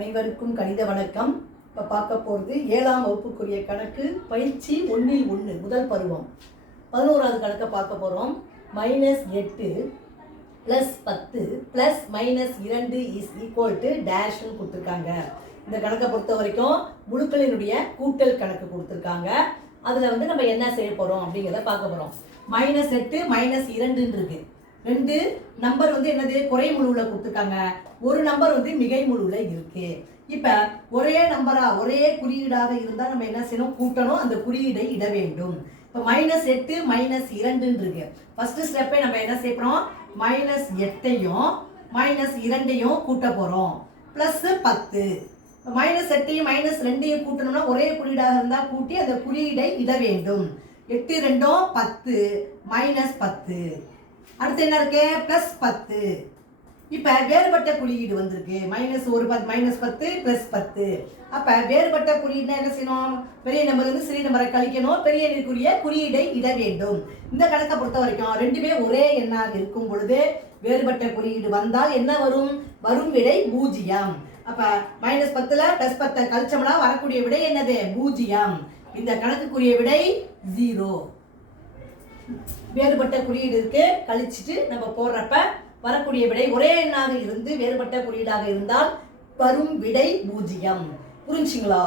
அனைவருக்கும் கணித வணக்கம். இப்போ பார்க்க போகிறது 7ஆம் வகுப்புக்குரிய கணக்கு பயிற்சி 1 முதல் பருவம் 11வது கணக்கை பார்க்க போகிறோம். -8 + 10 + -2 இஸ் ஈக்குவல் டு டேஷ்னு கொடுத்துருக்காங்க. இந்த கணக்கை பொறுத்த வரைக்கும் முழுக்களினுடைய கூட்டல் கணக்கு கொடுத்துருக்காங்க. அதில் நம்ம என்ன செய்ய போகிறோம் அப்படிங்கிறத பார்க்க போகிறோம். -8 -2 இருக்கு. 2 நம்பர் என்னது குறை முழுவில் கொடுத்துருக்காங்க. ஒரு நம்பர் மிகை முழுவில் இருக்கு. இப்போ ஒரே நம்பரா ஒரே குறியீடாக இருந்தால் நம்ம என்ன செய்யணும், கூட்டணும், அந்த குறியீடை இட வேண்டும். இப்போ -8 -2 இருக்கு. ஃபர்ஸ்ட் ஸ்டெப்பை நம்ம என்ன செய்யறோம், -8ஐயும் -2ஐயும் கூட்ட போறோம். +10 -8ஐயும் -2ஐயும் கூட்டணும்னா ஒரே குறியீடாக இருந்தால் கூட்டி அந்த குறியீடை இட வேண்டும். 8 2 10 -10. அடுத்து என்ன இருக்கு, +10. இப்போ வேறுபட்ட குறியீடு வந்திருக்கு. -10 +10. அப்போ வேறுபட்ட குறியீடுனா என்ன செய்யணும், பெரிய நம்பர் சிறிய நம்பரை கழிக்கணும், பெரிய எண்ணிற்குரிய குறியீடை இட வேண்டும். இந்த கணக்கை பொறுத்த வரைக்கும் ரெண்டுமே ஒரே எண்ணாக இருக்கும் பொழுது வேறுபட்ட குறியீடு வந்தால் என்ன வரும், வரும் விடை 0. அப்போ -10ல் +10 கழிச்சோம்னா வரக்கூடிய விடை என்னது, 0. இந்த கணக்குக்குரிய விடை 0. வேறுபட்ட குறியீடு இருக்கு, கழிச்சிட்டு நம்ம போடுறப்ப வரக்கூடிய விடை ஒரே எண்ணாக இருந்து வேறுபட்ட குறியீடாக இருந்தால் வரும் விடை 0. புரிஞ்சுங்களா?